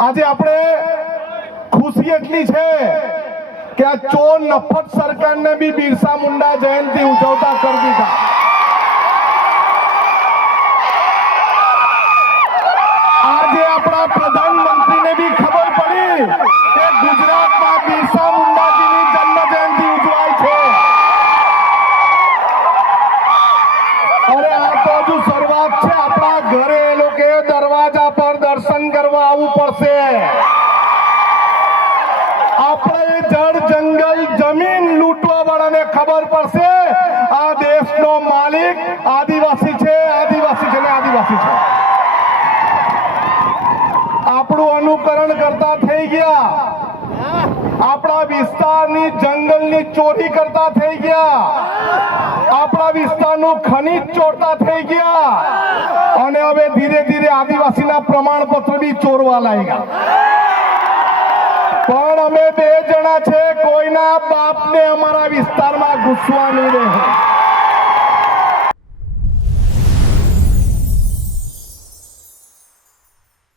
આજે આપણે ખુશી એટલી છે કે આ ચોર નફત સરકારને બી બિરસા મુંડા જયંતિ ઉજવતા કરી દીધા. આજે આપણા પ્રધાનમંત્રીને બી ખબર પડી કે ગુજરાતમાં બિરસા મુંડાજીની જન્મ જયંતિ ઉજવાય છે. અરે આ તો હજુ શરૂઆત છે. આપણા ઘરે એ લોકો દરવાજા પર દર્શન કરવા આવવું પડશે. આપણે જળ જંગલ જમીન લૂંટવા વાળાને ખબર પડશે આ દેશનો માલિક આદિવાસી છે, આદિવાસી છે ને આદિવાસી છે. આપણું અનુકરણ કરતા થઈ ગયા. આપણા વિસ્તારની જંગલની ચોરી કરતા થઈ ગયા. આપણા વિસ્તારનું ખનીજ ચોરતા થઈ ગયા અને હવે ધીરે ધીરે આદિવાસીના પ્રમાણપત્ર બી ચોરવા લાગ્યા. પણ અમે બે જણા છે, કોઈના બાપને અમારા વિસ્તારમાં ઘૂસવા નહીં દે.